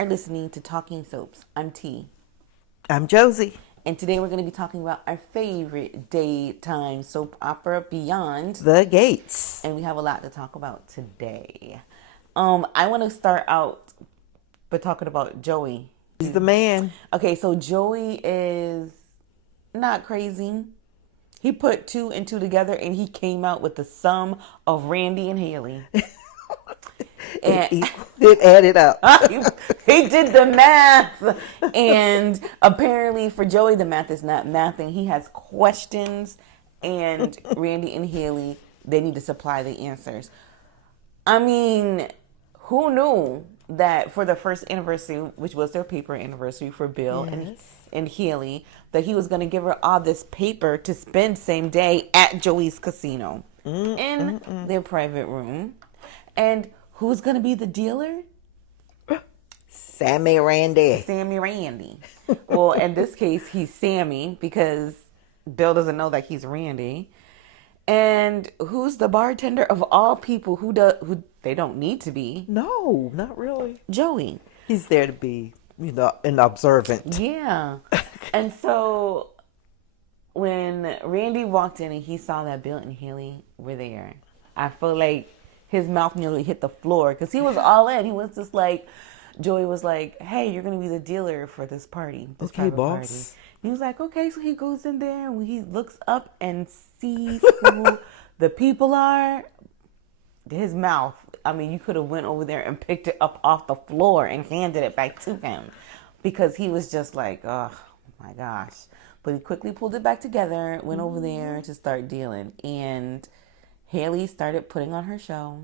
are listening to Talking Soaps. I'm T. I'm Josie. And today we're going to be talking about our favorite daytime soap opera, Beyond the Gates. And we have a lot to talk about today. I want to start out by talking about Joey. He's the man. Okay, so Joey is not crazy. He put 2 and 2 together and he came out with the sum of Randy and Haley. And it added up. he did the math. And apparently for Joey, the math is not mathing. He has questions, and Randy and Haley, they need to supply the answers. I mean, who knew that for the first anniversary, which was their paper anniversary for Bill and Haley, that he was going to give her all this paper to spend same day at Joey's casino in their private room. And who's going to be the dealer? Sammy Randy. Sammy Randy. Well, in this case, he's Sammy because Bill doesn't know that he's Randy. And who's the bartender of all people who they don't need to be? No, not really. Joey. He's there to be, an observant. Yeah. And so when Randy walked in and he saw that Bill and Haley were there, I feel like his mouth nearly hit the floor because he was all in. He was just like, Joey was like, hey, you're going to be the dealer for this party. This okay, boss. Party. He was like, okay. So he goes in there and when he looks up and sees who the people are, his mouth, I mean, you could have went over there and picked it up off the floor and handed it back to him because he was just like, oh my gosh. But he quickly pulled it back together, went over there to start dealing. And Haley started putting on her show.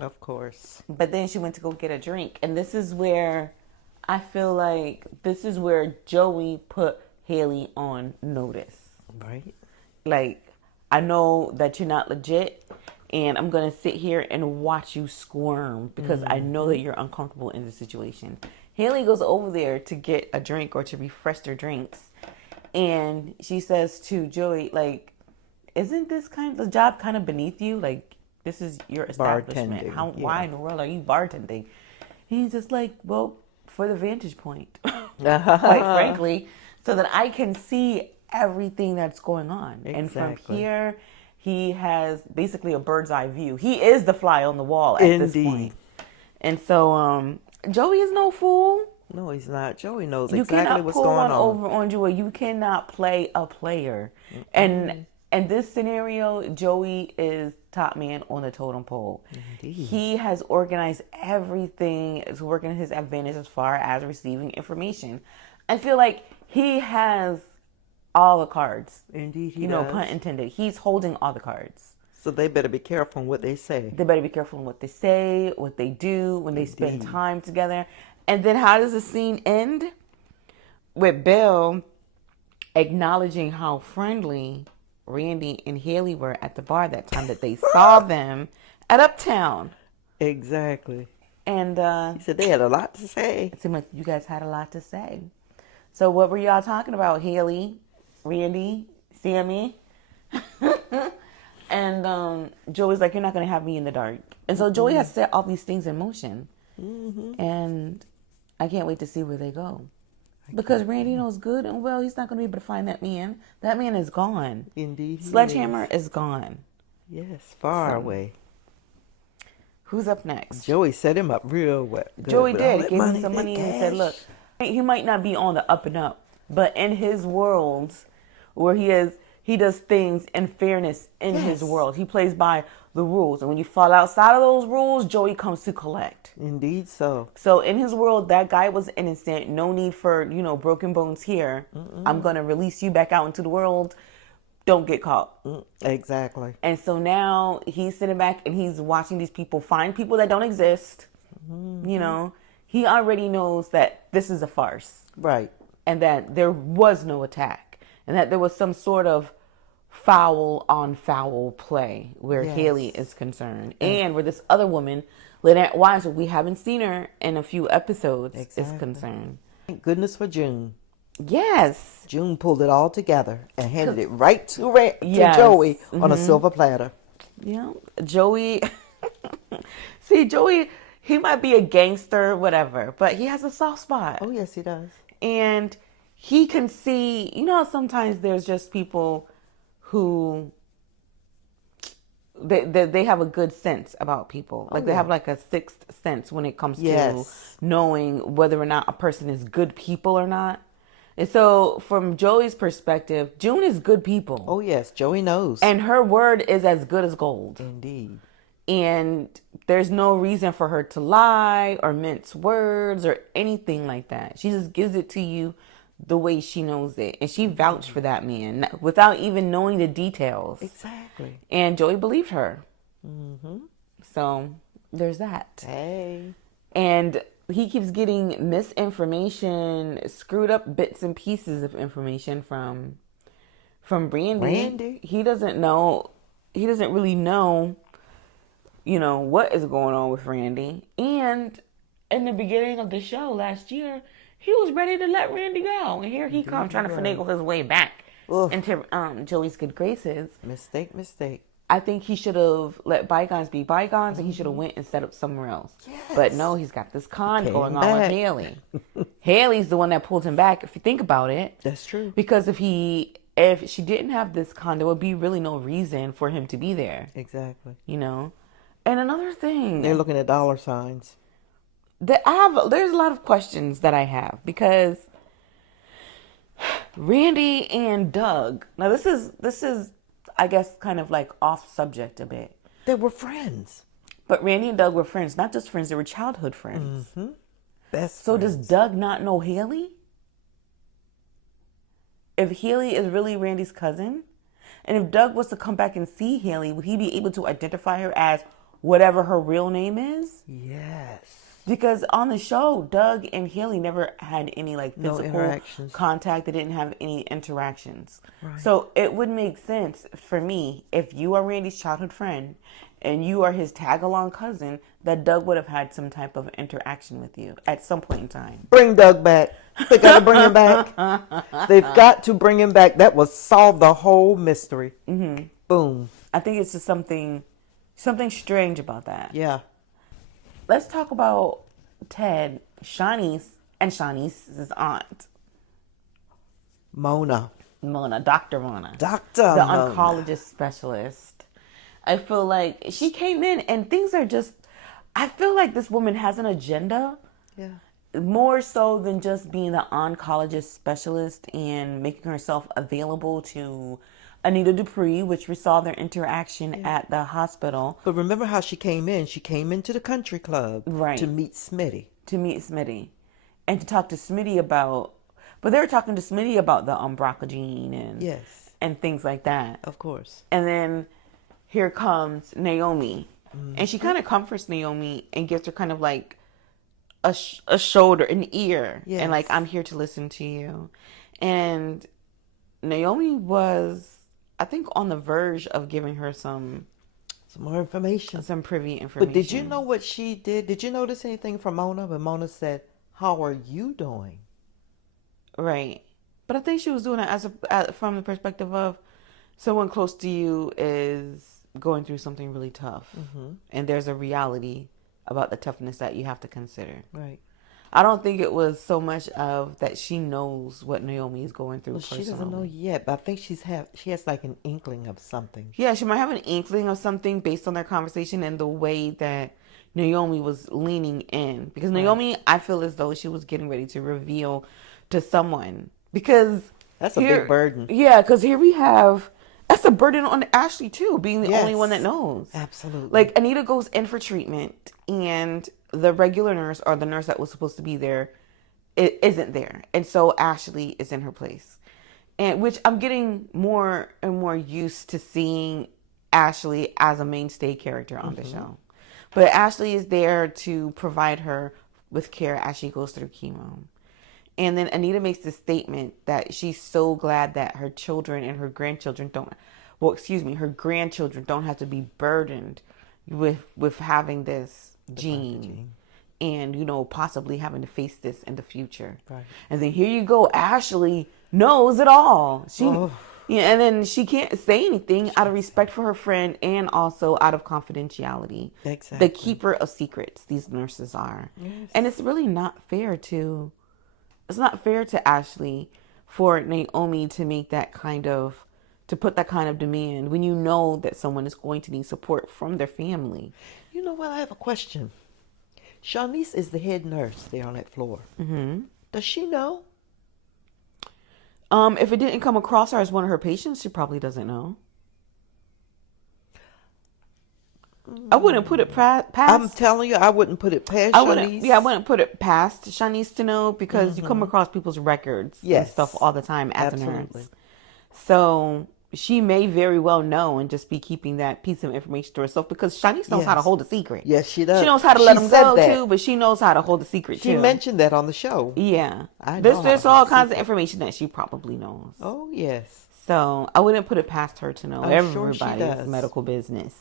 Of course. But then she went to go get a drink. And this is where I feel like Joey put Haley on notice. Right. Like, I know that you're not legit. And I'm going to sit here and watch you squirm because I know that you're uncomfortable in the situation. Haley goes over there to get a drink or to refresh their drinks. And she says to Joey, like, isn't this the job kind of beneath you? Like, this is your establishment. Why in the world are you bartending? He's just like, well, for the vantage point, quite frankly, so that I can see everything that's going on. Exactly. And from here, he has basically a bird's eye view. He is the fly on the wall at this point. And so Joey is no fool. No, he's not. Joey knows exactly what's going on. You cannot pull one over on Joey. You cannot play a player. And in this scenario, Joey is top man on the totem pole. Indeed. He has organized everything to work in his advantage as far as receiving information. I feel like he has all the cards. Indeed, he does. Pun intended. He's holding all the cards. So they better be careful in what they say. They better be careful in what they say, what they do, when they spend time together. And then how does the scene end? With Bill acknowledging how friendly Randy and Haley were at the bar that time that they saw them at Uptown. Exactly. And he said they had a lot to say. It seemed like you guys had a lot to say. So what were y'all talking about? Haley, Randy, Sammy? And Joey's like, you're not going to have me in the dark. And so Joey has set all these things in motion. And I can't wait to see where they go. Because Randy knows good and well he's not going to be able to find that man. That man is gone. Indeed. Sledgehammer is gone. Yes, far away. Who's up next? Joey set him up real well. Joey did. Gave him some money and said, look, he might not be on the up and up, but in his world where he does things in fairness in his world. He plays by the rules. And when you fall outside of those rules, Joey comes to collect. Indeed so. So in his world, that guy was innocent. No need for, broken bones here. I'm going to release you back out into the world. Don't get caught. Exactly. And so now he's sitting back and he's watching these people find people that don't exist. He already knows that this is a farce. Right. And that there was no attack. And that there was some sort of foul on foul play where Haley is concerned. And where this other woman, Lynette Wise, we haven't seen her in a few episodes, is concerned. Thank goodness for June. Yes. June pulled it all together and handed it right to Joey on a silver platter. Yeah. Joey. See, Joey, he might be a gangster, whatever, but he has a soft spot. Oh, yes, he does. And he can see, you know, sometimes there's just people who they have a good sense about people. Like they have like a sixth sense when it comes to knowing whether or not a person is good people or not. And so from Joey's perspective, June is good people. Oh, yes. Joey knows. And her word is as good as gold. Indeed. And there's no reason for her to lie or mince words or anything like that. She just gives it to you the way she knows it. And she vouched for that man without even knowing the details. Exactly. And Joey believed her. Mm-hmm. So there's that. Hey. And he keeps getting misinformation, screwed up bits and pieces of information from Randy. He doesn't really know, you know, what is going on with Randy. And in the beginning of the show last year, he was ready to let Randy go. And here he comes trying to finagle his way back into Joey's good graces. Mistake. I think he should have let bygones be bygones, and he should have went and set up somewhere else. Yes. But no, he's got this con going on with Haley. Haley's the one that pulled him back, if you think about it. That's true. Because if she didn't have this con, there would be really no reason for him to be there. Exactly. You know? And another thing. They're looking at dollar signs. There's a lot of questions that I have, because Randy and Doug. Now this is I guess kind of like off subject a bit. They were friends. But Randy and Doug were friends, not just friends, they were childhood friends. Mm-hmm. Best so friends. Does Doug not know Haley? If Haley is really Randy's cousin, and if Doug was to come back and see Haley, would he be able to identify her as whatever her real name is? Yes. Because on the show, Doug and Haley never had any like physical contact. They didn't have any interactions. Right. So it would make sense for me, if you are Randy's childhood friend and you are his tag-along cousin, that Doug would have had some type of interaction with you at some point in time. Bring Doug back. They got to bring him back. They've got to bring him back. That will solve the whole mystery. Mm-hmm. Boom. I think it's just something strange about that. Yeah. Let's talk about Ted, Shawnee's aunt. Dr. Mona. The oncologist specialist. I feel like she came in and things are just, I feel like this woman has an agenda. Yeah. More so than just being the oncologist specialist and making herself available to Anita Dupree, which we saw their interaction at the hospital. But remember how she came in? She came into the country club to meet Smitty. And to talk to Smitty about, but they were talking to Smitty about the BRCA gene and things like that. Of course. And then here comes Naomi. Mm-hmm. And she kind of comforts Naomi and gives her kind of like a shoulder, an ear. Yes. And like, I'm here to listen to you. And Naomi was, I think, on the verge of giving her some more information. Some privy information. But did you know what she did? Did you notice anything from Mona when Mona said, "How are you doing?" Right. But I think she was doing it from the perspective of someone close to you is going through something really tough. Mm-hmm. And there's a reality about the toughness that you have to consider. Right. I don't think it was so much of that she knows what Naomi is going through. Well, she doesn't know yet, but I think she has like an inkling of something. Yeah, she might have an inkling of something based on their conversation and the way that Naomi was leaning in. Because Naomi, I feel as though she was getting ready to reveal to someone. Because that's a big burden. Yeah, because here we have, that's a burden on Ashley too, being the only one that knows. Absolutely. Like Anita goes in for treatment and the regular nurse, or the nurse that was supposed to be there, it isn't there. And so Ashley is in her place. And which I'm getting more and more used to seeing Ashley as a mainstay character on the show. But Ashley is there to provide her with care as she goes through chemo. And then Anita makes this statement that she's so glad that her children and her grandchildren her grandchildren don't have to be burdened with having this gene and, you know, possibly having to face this in the future. Right. And then here you go, Ashley knows it all. Yeah, and then she can't say anything out of respect for her friend and also out of confidentiality. Exactly. The keeper of secrets, these nurses are. Yes. And it's really not fair to, it's not fair to Ashley for Naomi to make that kind of, to put that kind of demand when you know that someone is going to need support from their family. You know what? I have a question. Shanice is the head nurse there on that floor. Mm-hmm. Does she know? If it didn't come across her as one of her patients, she probably doesn't know. I wouldn't put it past. I'm telling you, I wouldn't put it past I Shanice. wouldn't put it past Shanice to know because you come across people's records and stuff all the time as a nurse. So she may very well know and just be keeping that piece of information to herself because Shanice knows how to hold a secret. Yes, she does. She knows how to let them go too, but she knows how to hold a secret too. She mentioned that on the show. Yeah. I know There's all kinds of information that she probably knows. Oh, yes. So I wouldn't put it past her to know everybody's medical business.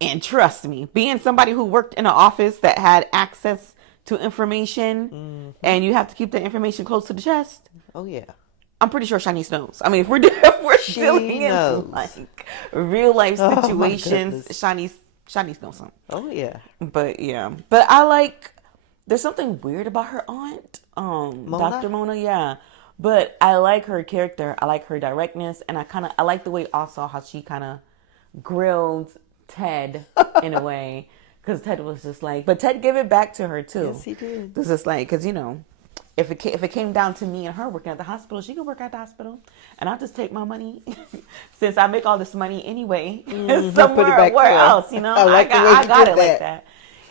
And trust me, being somebody who worked in an office that had access to information and you have to keep the information close to the chest. Oh, yeah. I'm pretty sure Shanice knows. I mean, if we're dealing in like real life situations, Shanice knows something. Oh yeah. But there's something weird about her aunt, Dr. Mona. Yeah, but I like her character. I like her directness, and I like the way also how she kind of grilled Ted in a way, because Ted was just like, but Ted gave it back to her too. Yes, he did. It was just like, because if it came down to me and her working at the hospital, she could work at the hospital, and I'll just take my money since I make all this money anyway somewhere else. I got it like that.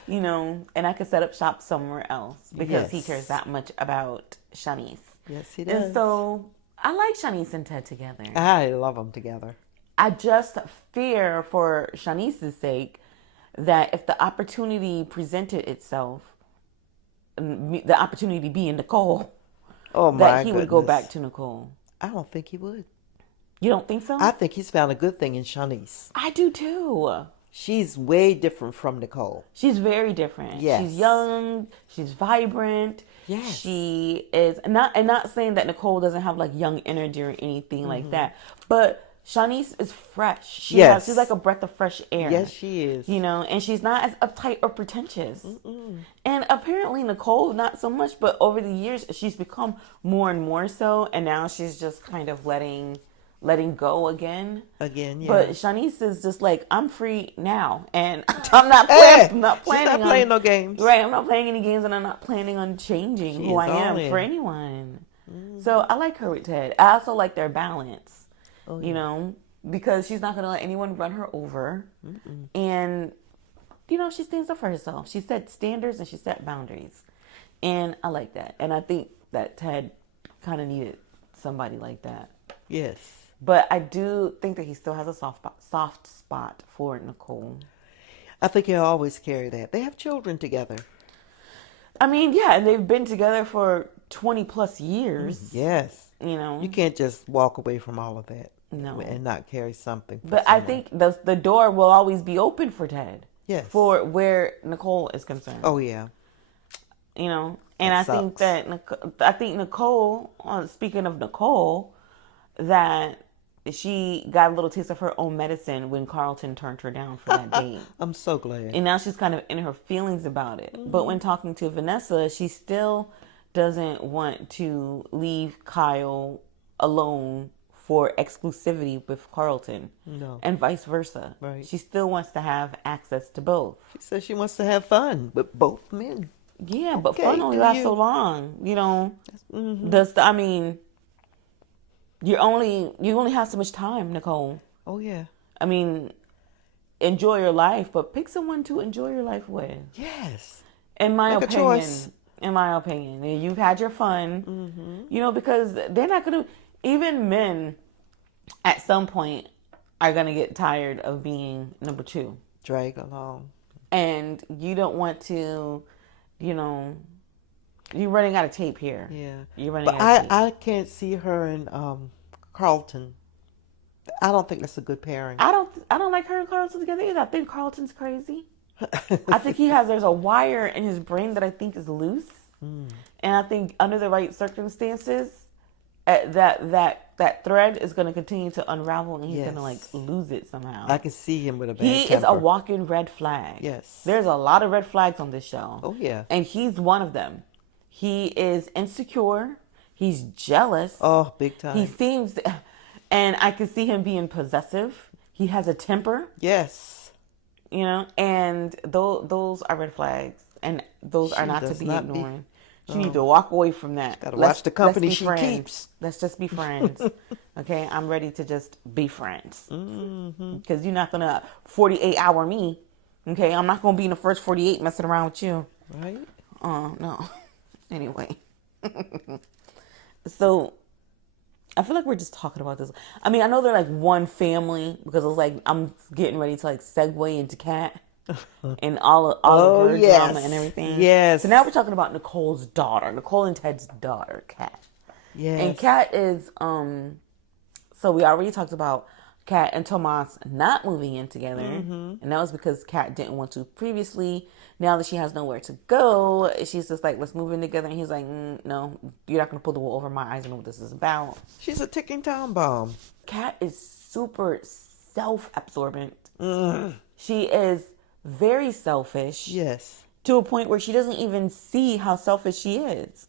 And I could set up shop somewhere else because he cares that much about Shanice. Yes, he does. And so I like Shanice and Ted together. I love them together. I just fear for Shanice's sake that if the opportunity presented itself, the opportunity being Nicole, that he would go back to Nicole. I don't think he would. You don't think so? I think he's found a good thing in Shanice. I do too. She's way different from Nicole. She's very different. Yes. She's young. She's vibrant. Yes. She is not saying that Nicole doesn't have like young energy or anything like that, but Shanice is fresh. She's like a breath of fresh air. Yes, she is. And she's not as uptight or pretentious. And apparently Nicole, not so much, but over the years, she's become more and more so. And now she's just kind of letting go again. Yeah. But Shanice is just like, I'm free now. And I'm not playing no games. Right, I'm not playing any games, and I'm not planning on changing who I am for anyone. So I like her with Ted. I also like their balance. Because she's not going to let anyone run her over. And, she stands up for herself. She set standards and she set boundaries. And I like that. And I think that Ted kind of needed somebody like that. Yes. But I do think that he still has a soft spot for Nicole. I think he'll always carry that. They have children together. I mean, yeah, and they've been together for 20 plus years. Yes. You can't just walk away from all of that. No. And not carry something. But someone. I think the door will always be open for Ted. Yes. For where Nicole is concerned. Oh, yeah. And I think Nicole, speaking of Nicole, that she got a little taste of her own medicine when Carlton turned her down for that date. I'm so glad. And now she's kind of in her feelings about it. But when talking to Vanessa, she still doesn't want to leave Kyle alone for exclusivity with Carlton. No. And vice versa. Right. She still wants to have access to both. She says she wants to have fun with both men. Yeah, but fun only lasts so long. You only have so much time, Nicole. Oh, yeah. I mean, enjoy your life, but pick someone to enjoy your life with. Yes. In my opinion, you've had your fun, because they're not going to, even men at some point are going to get tired of being number two. Drag along. And you don't want to, you're running out of tape here. Yeah. You're running out of tape. I can't see her and Carlton. I don't think that's a good pairing. I don't like her and Carlton together either. I think Carlton's crazy. I think there's a wire in his brain that I think is loose. And I think under the right circumstances, that thread is going to continue to unravel, and he's going to like Yes. lose it somehow. I can see him with a He bad is a temper. walking red flag. Yes. There's a lot of red flags on this show. Oh, yeah. And he's one of them. He is insecure. He's jealous. Oh, big He time. seems, and I can see him being possessive. He has a temper, Yes. you know, and those are red flags, and those are She not to does be not be- ignored. She needs to walk away from that. Gotta watch the company be she friends. keeps. Let's just be friends. Okay, I'm ready to just be friends. Because you're not gonna 48-hour me. Okay, I'm not gonna be in the first 48 messing around with you. Right? No. Anyway, so I feel like we're just talking about this. I mean, I know they're like one family because it's like I'm getting ready to like segue into Kat and all of her yes. drama and everything. Yes. So now we're talking about Nicole's daughter, Nicole and Ted's daughter, Kat. Yes. And Kat is so we already talked about Kat and Tomas not moving in together, and that was because Kat didn't want to previously. Now that she has nowhere to go, she's just like, let's move in together. And he's like, no, you're not going to pull the wool over my eyes. I know what this is about. She's a ticking time bomb. Kat is super self-absorbent. She is very selfish. Yes. To a point where she doesn't even see how selfish she is.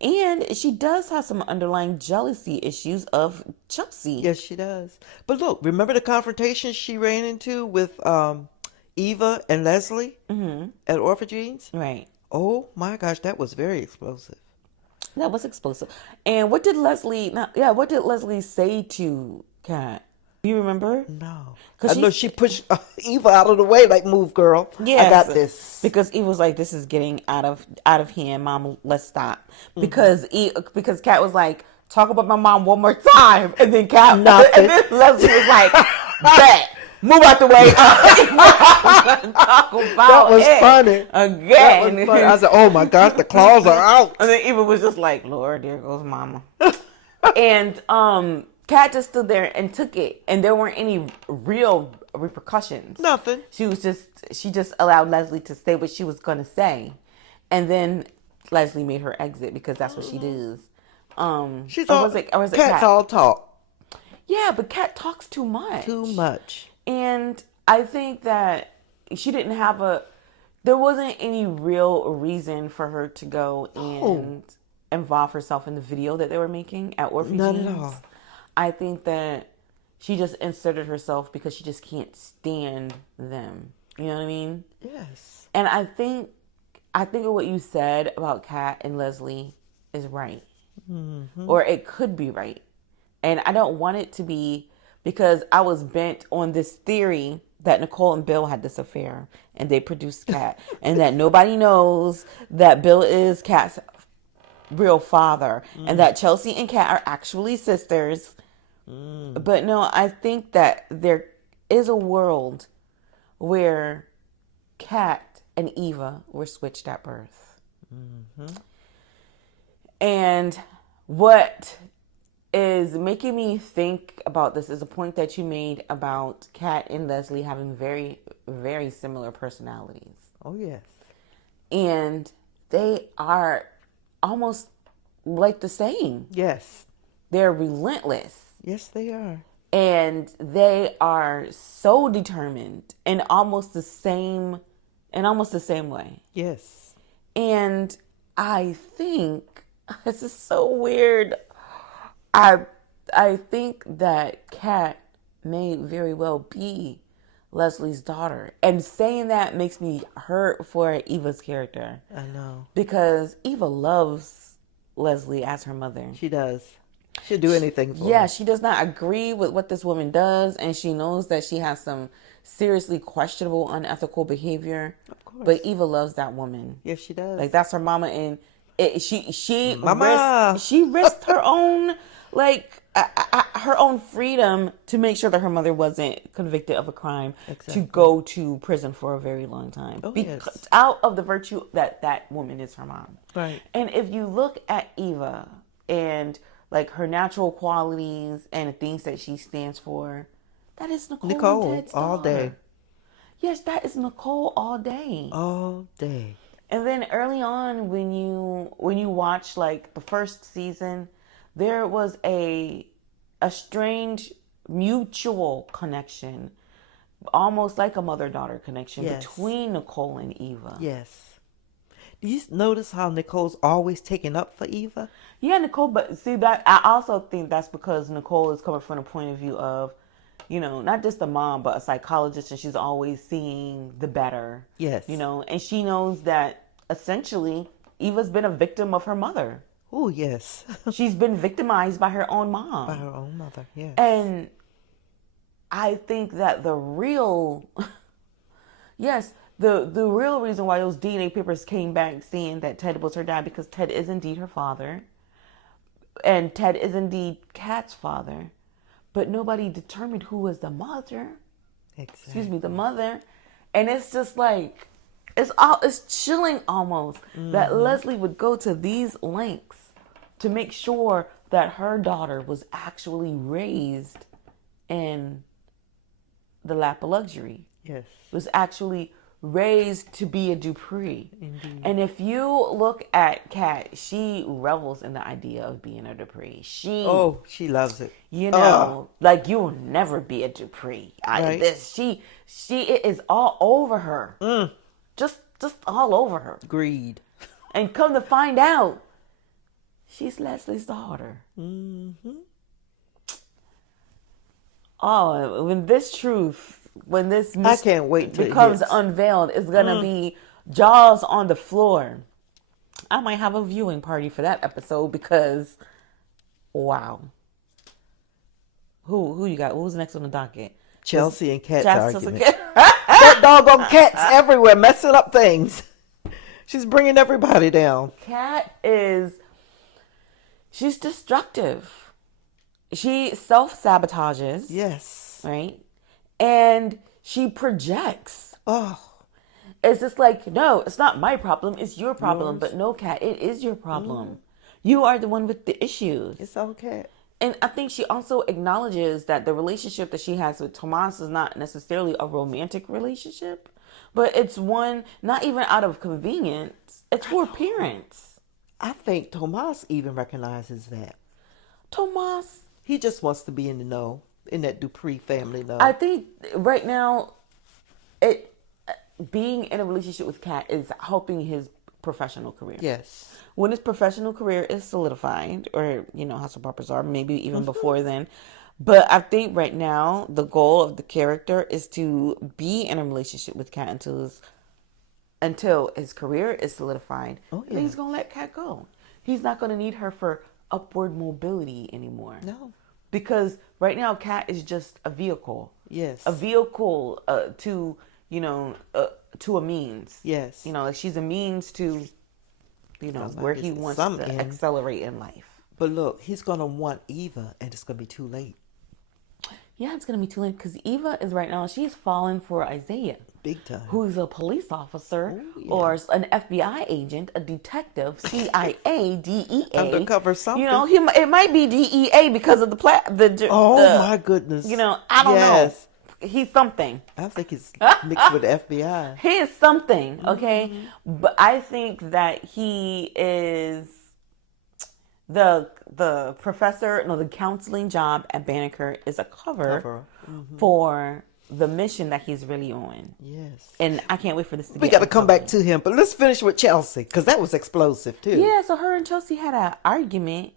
And she does have some underlying jealousy issues of Chelsea. Yes, she does. But look, remember the confrontation she ran into with Eva and Leslie at Orphagines? Right. Oh my gosh, that was very explosive. That was explosive. And what did Leslie say to Kat? Do you remember? No. 'Cause I know she pushed Eva out of the way, like, move, girl. Yes. I got this. Because Eve was like, this is getting out of hand, Mom, let's stop. Because Kat was like, talk about my mom one more time. And then and then Leslie was like, bet. Move out the way. Talk about That was funny. Again. That was funny. I said, oh my gosh, the claws are out. And then Eva was just like, Lord, there goes Mama. And Kat just stood there and took it, and there weren't any real repercussions. Nothing. She just allowed Leslie to say what she was gonna say, and then Leslie made her exit because that's what she does. She's or all, was it Kat's Kat? all talk. Yeah, but Kat talks too much. Too much. And I think that she didn't have there wasn't any real reason for her to go and involve herself in the video that they were making at Orphagines. Not at all. I think that she just inserted herself because she just can't stand them. You know what I mean? Yes. And I think what you said about Kat and Leslie is right. Or it could be right. And I don't want it to be, because I was bent on this theory that Nicole and Bill had this affair and they produced Kat and that nobody knows that Bill is Kat's real father and that Chelsea and Kat are actually sisters. But no, I think that there is a world where Kat and Eva were switched at birth. And what is making me think about this is a point that you made about Kat and Leslie having very, very similar personalities. Oh, yes. And they are almost like the same. Yes. They're relentless. Yes, they are. And they are so determined in almost the same way. Yes. And I think this is so weird. I think that Kat may very well be Leslie's daughter. And saying that makes me hurt for Eva's character. I know. Because Eva loves Leslie as her mother. She does. She'll do anything for Yeah, her. she does not agree with what this woman does, and she knows that she has some seriously questionable, unethical behavior. Of course. But Eva loves that woman. Yes, she does. Like, that's her mama, and she Mama. risked her own her own freedom to make sure that her mother wasn't convicted of a crime to go to prison for a very long time. Oh, because yes. out of the virtue that woman is her mom. Right. And if you look at Eva and like her natural qualities and the things that she stands for, that is Nicole and Ted's all daughter. day. Yes, that is Nicole all day. All day. And then early on, when you watch like the first season, there was a strange mutual connection, almost like a mother-daughter connection Yes. between Nicole and Eva. Yes. Do you notice how Nicole's always taking up for Eva? Yeah, Nicole, but see that I also think that's because Nicole is coming from the point of view of, not just a mom, but a psychologist, and she's always seeing the better. Yes. And she knows that essentially Eva's been a victim of her mother. Oh, yes. She's been victimized by her own mom. By her own mother, yes. And I think that the real reason why those DNA papers came back saying that Ted was her dad, because Ted is indeed her father. And Ted is indeed Kat's father. But nobody determined who was the mother. Exactly. The mother. And it's just like, it's chilling almost that Leslie would go to these lengths to make sure that her daughter was actually raised in the lap of luxury. Yes. Was actually raised to be a Dupree. Indeed. And if you look at Kat, she revels in the idea of being a Dupree. She loves it. Like you'll never be a Dupree. Right. It is all over her. Just all over her. Greed. And come to find out, she's Leslie's daughter. Mm-hmm. Oh, when this I can't wait till becomes unveiled, it's gonna be jaws on the floor. I might have a viewing party for that episode because, wow. Who you got? Who's next on the docket? Chelsea and Kat's argument. Kat. That doggone Kat's everywhere messing up things. She's bringing everybody down. Kat she's destructive. She self-sabotages. Yes. Right? And she projects. Oh. It's just like, no, it's not my problem. It's your problem. Yours. But no, Kat, it is your problem. You are the one with the issues. It's okay. And I think she also acknowledges that the relationship that she has with Tomas is not necessarily a romantic relationship, but it's one not even out of convenience. It's for parents. I think Tomas even recognizes that. Tomas, he just wants to be in the know, in that Dupree family know. I think right now, being in a relationship with Kat is helping his professional career. Yes. When his professional career is solidified, or, how soap operas are, maybe even before then. But I think right now, the goal of the character is to be in a relationship with Kat until his career is solidified. Oh, yeah. And he's going to let Kat go. He's not going to need her for upward mobility anymore. No. Because right now, Kat is just a vehicle. Yes. A vehicle to a means. Yes. Like she's a means to, where he wants to accelerate in life. But look, he's going to want Eva, and it's going to be too late. Yeah, it's going to be too late because Eva is right now, she's falling for Isaiah. Big time. Who's a police officer or an FBI agent, a detective, CIA, DEA. Undercover something. It might be DEA because of my goodness. I don't know. He's something. I think he's mixed with the FBI. He is something, okay? Mm-hmm. But I think that he is the professor, the counseling job at Banneker is a cover. For the mission that he's really on. Yes. And I can't wait for this to We got to come back to him, but let's finish with Chelsea, because that was explosive, too. Yeah, so her and Chelsea had an argument,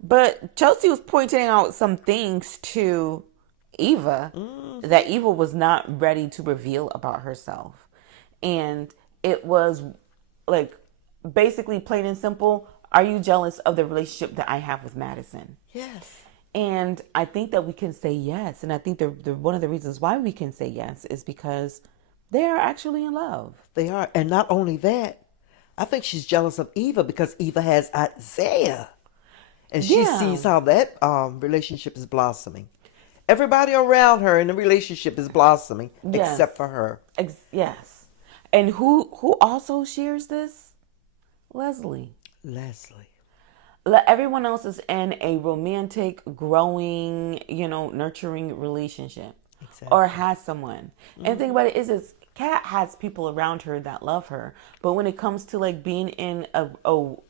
but Chelsea was pointing out some things to Eva that Eva was not ready to reveal about herself. And it was like, basically plain and simple, are you jealous of the relationship that I have with Madison? Yes. And I think that we can say yes. And I think one of the reasons why we can say yes is because they are actually in love. They are. And not only that, I think she's jealous of Eva because Eva has Isaiah. And she sees how that relationship is blossoming. Everybody around her in the relationship is blossoming, except for her. Yes. And who also shares this? Leslie. Everyone else is in a romantic, growing, nurturing relationship. Exactly. Or has someone. Mm-hmm. And the thing about it is Kat has people around her that love her, but when it comes to like being in a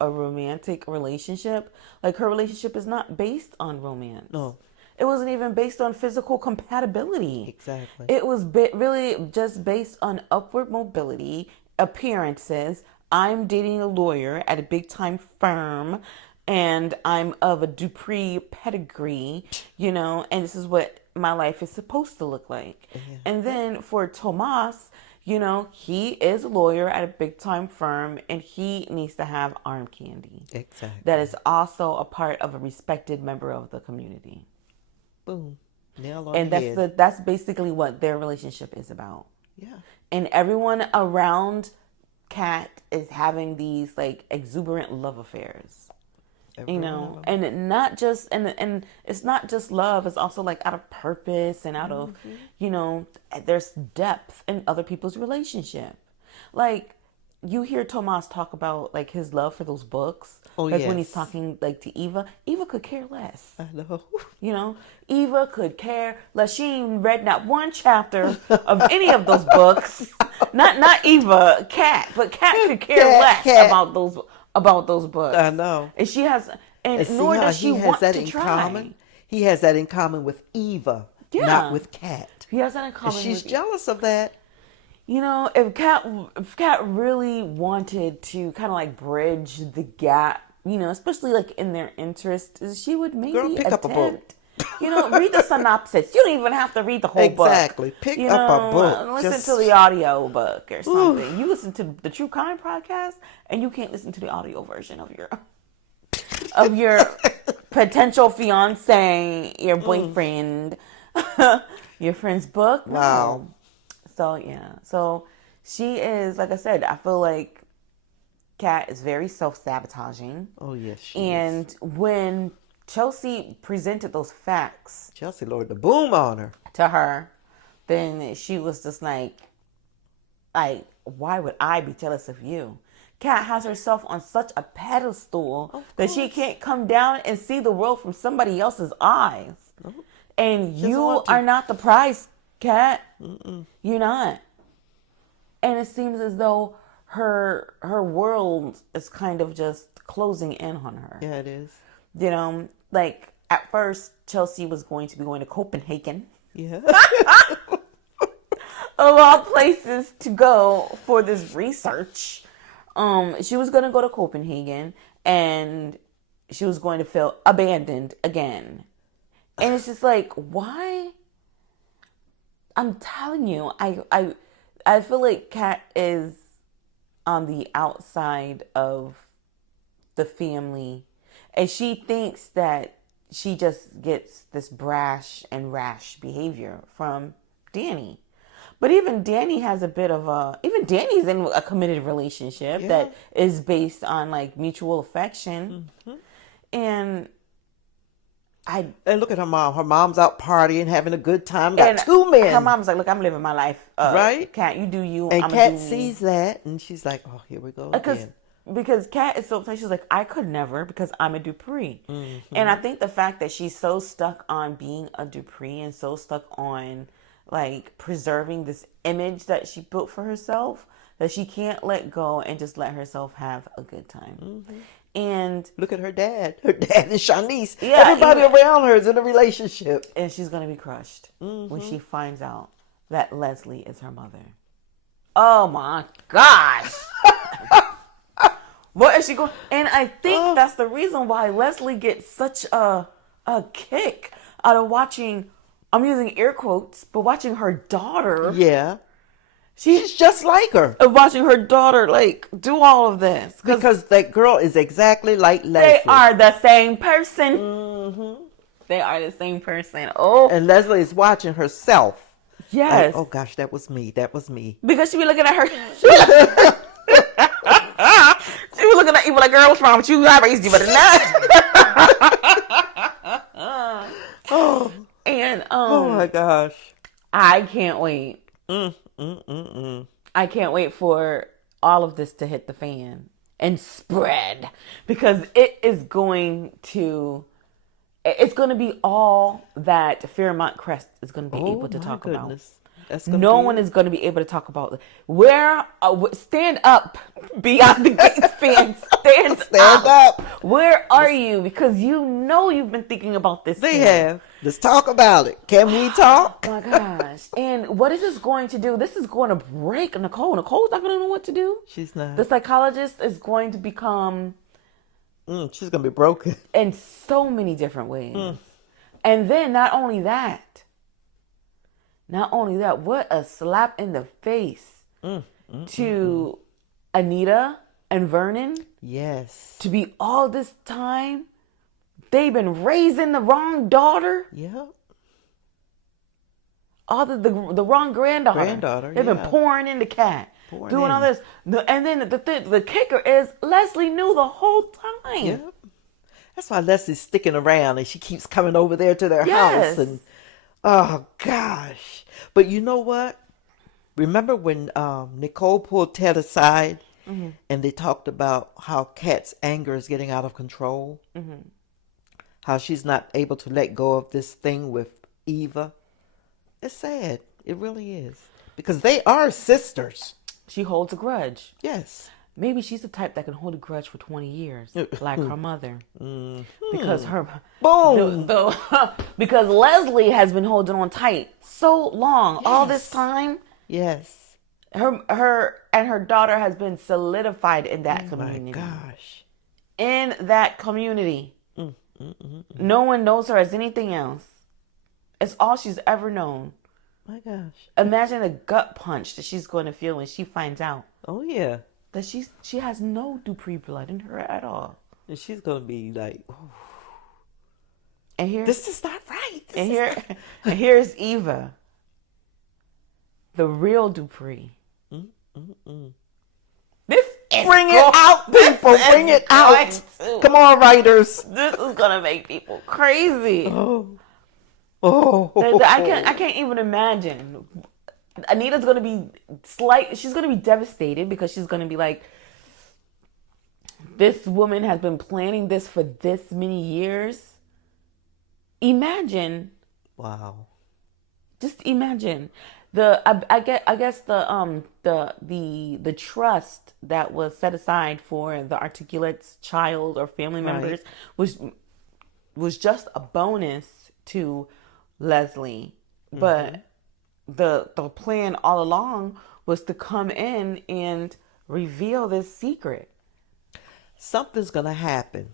romantic relationship, like her relationship is not based on romance. No. It wasn't even based on physical compatibility. Exactly. It was really just based on upward mobility, appearances. I'm dating a lawyer at a big time firm, and I'm of a Dupree pedigree, and this is what my life is supposed to look like. Yeah. And then for Tomas, he is a lawyer at a big time firm, and he needs to have arm candy. Exactly. That is also a part of a respected member of the community. Boom. Nail on And the head. that's basically what their relationship is about. Yeah. And everyone around Kat is having these like exuberant love affairs. And not just and it's not just love, it's also like out of purpose and out of there's depth in other people's relationship. Like you hear Tomas talk about like his love for those books. Oh, like yes. when he's talking like to Eva could care less. I know. Eva could care less. She ain't read not one chapter of any of those books. Not Eva, Kat, but Kat could care less about those books. I know. And she has, and see nor how does she he has want that to in try. common? He has that in common with Eva, not with Kat. He has that in And common. she's jealous of that. If Kat really wanted to kind of like bridge the gap, especially like in their interests, she would maybe Girl, pick up a book. Read the synopsis. You don't even have to read the whole book. Exactly. Pick up a book. Listen to the audio book or something. You listen to the True Crime podcast, and you can't listen to the audio version of your potential fiance, your boyfriend, your friend's book. No. Wow. So yeah. So she is, like I said, I feel like Kat is very self-sabotaging. Oh yes, she and is. When Chelsea presented those facts, Chelsea lowered the boom on her. To her, then she was just like, why would I be jealous of you? Kat has herself on such a pedestal that she can't come down and see the world from somebody else's eyes. Oh. And you are not the prize, Kat. You're not. And it seems as though her world is kind of just closing in on her. Yeah, it is. Like at first Chelsea was going to be going to Copenhagen. Yeah. Of all places to go for this research. She was going to go to Copenhagen and she was going to feel abandoned again. And it's just like, why? I'm telling you, I feel like Kat is on the outside of the family. And she thinks that she just gets this brash and rash behavior from Danny. But even Danny has a bit of even Danny's in a committed relationship that is based on like mutual affection. And look at her mom. Her mom's out partying, having a good time. Got two men. Her mom's like, look, I'm living my life. Right? Kat, you do you. And Kat sees that and she's like, oh, here we go again. Because Kat is so upset. She's like, I could never because I'm a Dupree. And I think the fact that she's so stuck on being a Dupree and so stuck on like preserving this image that she built for herself that she can't let go and just let herself have a good time. And look at her dad. Her dad and Shanice. Yeah, everybody around her is in a relationship. And she's going to be crushed when she finds out that Leslie is her mother. Oh my gosh. What is she going? And I think that's the reason why Leslie gets such a kick out of watching, I'm using air quotes, but watching her daughter. Yeah. She's just like her. Watching her daughter, like, do all of this. Because that girl is exactly like Leslie. They are the same person. They are the same person. Oh. And Leslie is watching herself. Yes. Like, oh, gosh, that was me. That was me. Because she be looking at her. She was looking at you like, girl, what's wrong with you? I raised you better than that. And, oh, my gosh. I can't wait. I can't wait for all of this to hit the fan and spread because it's going to be all that Fairmont Crest is going to be able to talk about. That's gonna No be one it. is going to be able to talk about it. Stand up, Beyond the Gates fans. Stand up. Where are you? Because you've been thinking about this. They story. have. Let's talk about it. Can we talk? Oh my gosh. And what is this going to do? This is going to break Nicole. Nicole's not going to know what to do. She's not. The psychologist is going to become... she's going to be broken. In so many different ways. And then not only that, what a slap in the face to Anita and Vernon. Yes. To be all this time, they've been raising the wrong daughter. Yep. All the wrong granddaughter. They've been pouring in the cat. Doing all this. And then the kicker is Leslie knew the whole time. Yep. That's why Leslie's sticking around and she keeps coming over there to their house. And oh, gosh. But you know what? Remember when Nicole pulled Ted aside and they talked about how Kat's anger is getting out of control? How she's not able to let go of this thing with Eva? It's sad. It really is. Because they are sisters. She holds a grudge. Yes. Maybe she's the type that can hold a grudge for 20 years, like her mother. Because her... Boom! Because Leslie has been holding on tight so long, all this time. Yes. Her and her daughter has been solidified in that community. Oh, my gosh. In that community. No one knows her as anything else. It's all she's ever known. My gosh. Imagine the gut punch that she's going to feel when she finds out. Oh, yeah. That she has no Dupree blood in her at all. And she's going to be like, oh. And here, this is not right. And here's Eva. The real Dupree. This is Bring it out, people. Bring it out. Come on, writers. This is going to make people crazy. Oh. I can't even imagine. Anita's going to be she's going to be devastated because she's going to be like, this woman has been planning this for this many years. Imagine. Wow. Just imagine. I guess the trust that was set aside for the articulate's child or family members was just a bonus to Leslie. But the plan all along was to come in and reveal this secret. Something's going to happen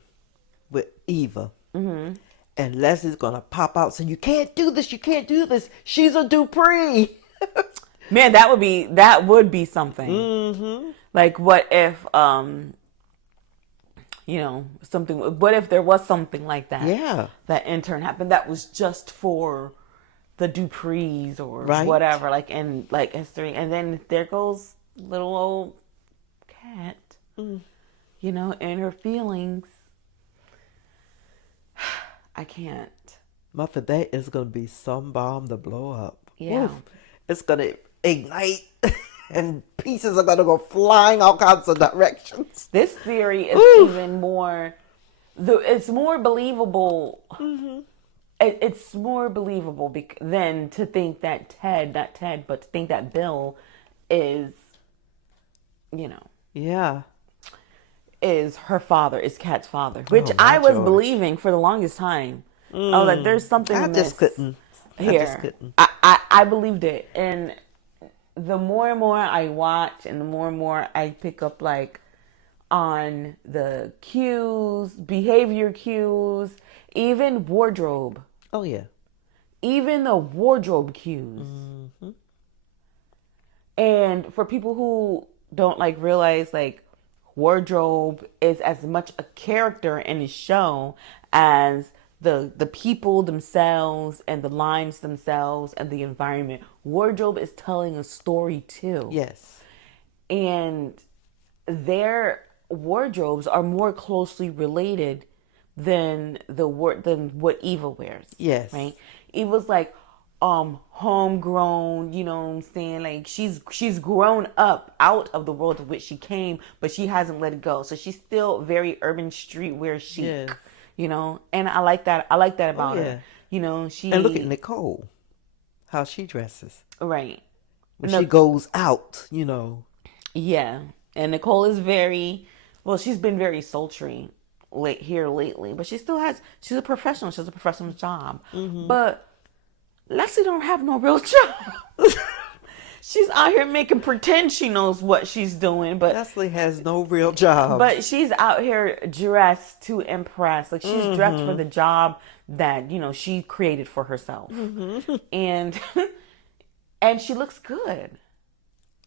with Eva. And Leslie's going to pop out saying, you can't do this. You can't do this. She's a Dupree. Man, that would be something. Like, what if, what if there was something like that? Yeah. That intern happened that was just for the Duprees or whatever, like in like history. And then there goes little old Kat, and her feelings. I can't. Muffin, that is going to be some bomb to blow up. Yeah. Oof. It's going to ignite and pieces are going to go flying all kinds of directions. This theory is even more, it's more believable. It's more believable than to think that not Ted, but to think that Bill is, Yeah. is her father, is Kat's father, which I was believing for the longest time. I was like, there's something I amiss just couldn't. here. I believed it. And the more and more I watch and the more I pick up like on the cues, behavior cues, even wardrobe. Oh, yeah. Even the wardrobe cues. And for people who don't like realize like wardrobe is as much a character in the show as the people themselves and the lines themselves and the environment. Wardrobe is telling a story too. Yes. And their wardrobes are more closely related than what Eva wears. Yes. Right? Eva's like homegrown, you know what I'm saying? Like she's grown up out of the world of which she came, but she hasn't let it go. So she's still very urban streetwear chic. Yes. And I like that about her. She... And look at Nicole, how she dresses. Right. when she goes out, you know. Yeah. And Nicole is she's been very sultry lately, but she's a professional. She has a professional job. But Leslie don't have no real job. She's out here making pretend she knows what she's doing, but Leslie has no real job. But she's out here dressed to impress. Like she's dressed for the job that, she created for herself. And and she looks good.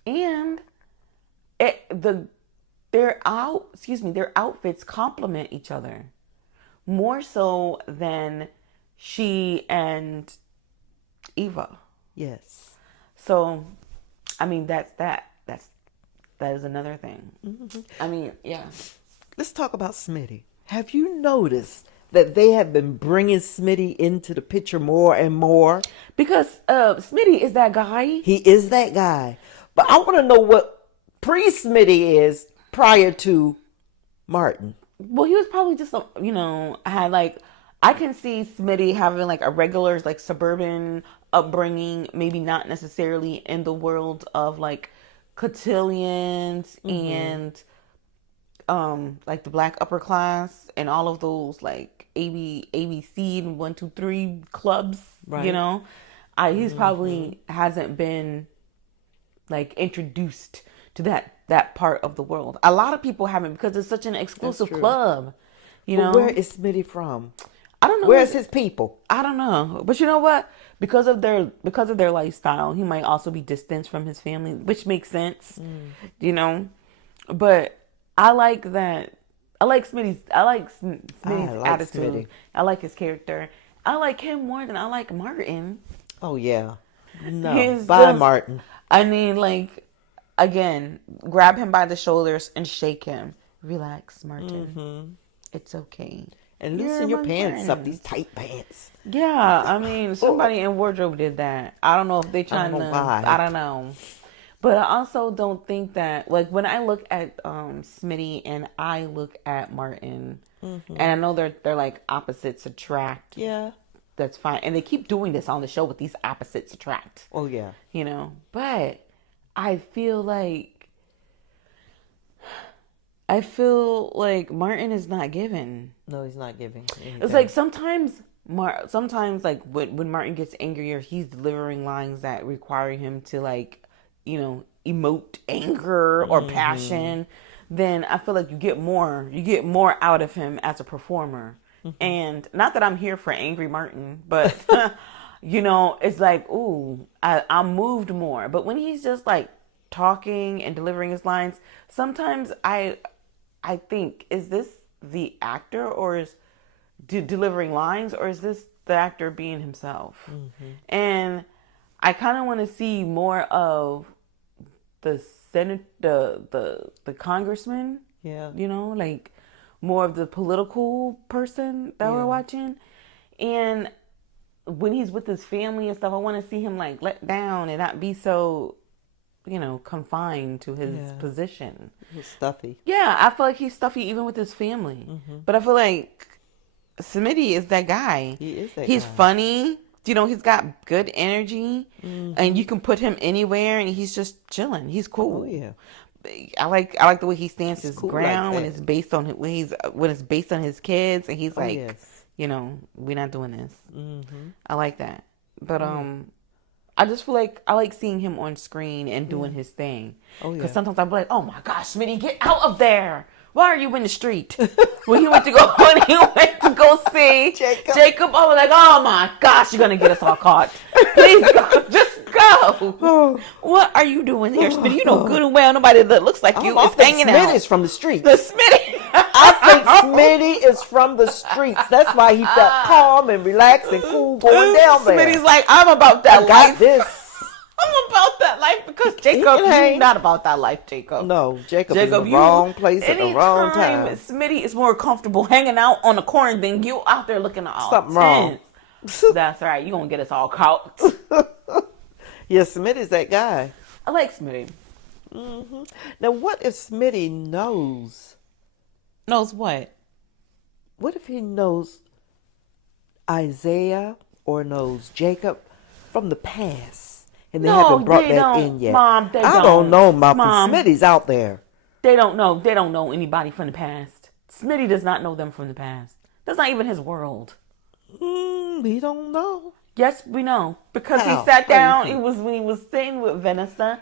And their outfits complement each other more so than she and Eva. Yes. So, I mean, that is another thing. I mean, yeah. Let's talk about Smitty. Have you noticed that they have been bringing Smitty into the picture more and more? Because Smitty is that guy. He is that guy. But I want to know what pre-Smitty is prior to Martin. Well, he was probably just, had like, I can see Smitty having like a regular like suburban upbringing, maybe not necessarily in the world of like cotillions and like the black upper class and all of those like ABC and 1, 2, 3 clubs, Right. He's probably hasn't been like introduced to that part of the world. A lot of people haven't because it's such an exclusive club. But where is Smitty from? I don't know. Where's his people? I don't know. But you know what? Because of their lifestyle, he might also be distanced from his family, which makes sense. But I like that. I like Smitty's attitude. Smitty. I like his character. I like him more than I like Martin. Oh yeah. No. Bye, Martin. I mean, like, again, grab him by the shoulders and shake him. Relax, Martin. It's okay. And loosen your pants up, these tight pants. Yeah, I mean, somebody in wardrobe did that. I don't know if they trying to. I don't know. But I also don't think that, like, when I look at Smitty and I look at Martin, and I know they're like opposites attract. Yeah. That's fine. And they keep doing this on the show with these opposites attract. Oh, yeah. But I feel like Martin is not giving. No, he's not giving anything. It's like sometimes like when Martin gets angrier, he's delivering lines that require him to like, emote anger or passion. Then I feel like you get more out of him as a performer. And not that I'm here for angry Martin, but it's like, ooh, I'm moved more. But when he's just like talking and delivering his lines, sometimes I think, is this the actor or is delivering lines, or is this the actor being himself? And I kind of want to see more of the Senate, the congressman. Yeah. Like more of the political person that we're watching. And when he's with his family and stuff, I want to see him like let down and not be so, confined to his position. He's stuffy. Yeah, I feel like he's stuffy even with his family. But I feel like Smitty is that guy. He is that He's guy. funny. He's got good energy. And you can put him anywhere and he's just chilling. He's cool. Oh, yeah. I like the way he stands his cool ground like when it's based on his kids, and he's like, yes. we're not doing this. I like that, but I just feel like I like seeing him on screen and doing his thing. Oh, yeah. Because sometimes I'm like, oh my gosh, Smitty, get out of there! Why are you in the street? when he went to go see Jacob, I was like, oh my gosh, you're gonna get us all caught. Please go, just go. What are you doing here, Smitty? You know good and well nobody that looks like you is hanging out. Smitty's from the streets. The Smitty. I think Smitty is from the streets. That's why he felt calm and relaxed and cool going down there. Smitty's like, I'm about that I got life. this. I'm about that life because Jacob, you're not about that life, Jacob. No, Jacob is in the wrong place at the wrong time. Smitty is more comfortable hanging out on the corner than you out there looking all Something wrong. That's right. You're going to get us all caught. Yeah, Smitty's that guy. I like Smitty. Now, what if Smitty knows? Knows what? What if he knows Isaiah or knows Jacob from the past? and they No, haven't brought they that don't, in yet. Mom. They I don't. don't know, Malcolm. Mom, Smitty's out there. they don't know. They don't know anybody from the past. Smitty does not know them from the past. That's not even his world. We don't know. Yes, we know because How? he sat How down. do you It was when he was sitting with Vanessa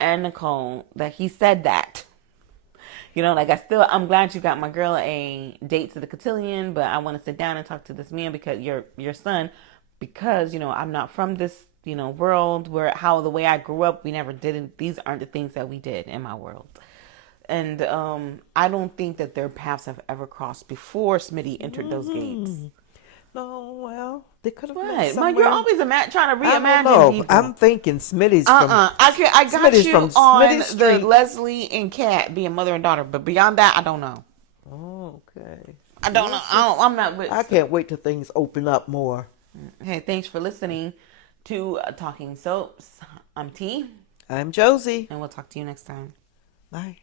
and Nicole that he said that. You know, like I'm glad you got my girl a date to the cotillion, but I want to sit down and talk to this man because your son, because I'm not from this world where the way I grew up, we never did it. These aren't the things that we did in my world, and I don't think that their paths have ever crossed before Smitty entered those gates. No, well, they could have met Right, somewhere. You're always trying to I don't reimagine know. people. I'm thinking Smitty's from. I got Smitty's you from on Smitty Street. the Leslie and Kat being mother and daughter, but beyond that, I don't know. Oh, okay. I don't know. I'm not with. I can't wait till things open up more. Hey, thanks for listening to Talking Soaps. I'm T, I'm Josie. and we'll talk to you next time. Bye.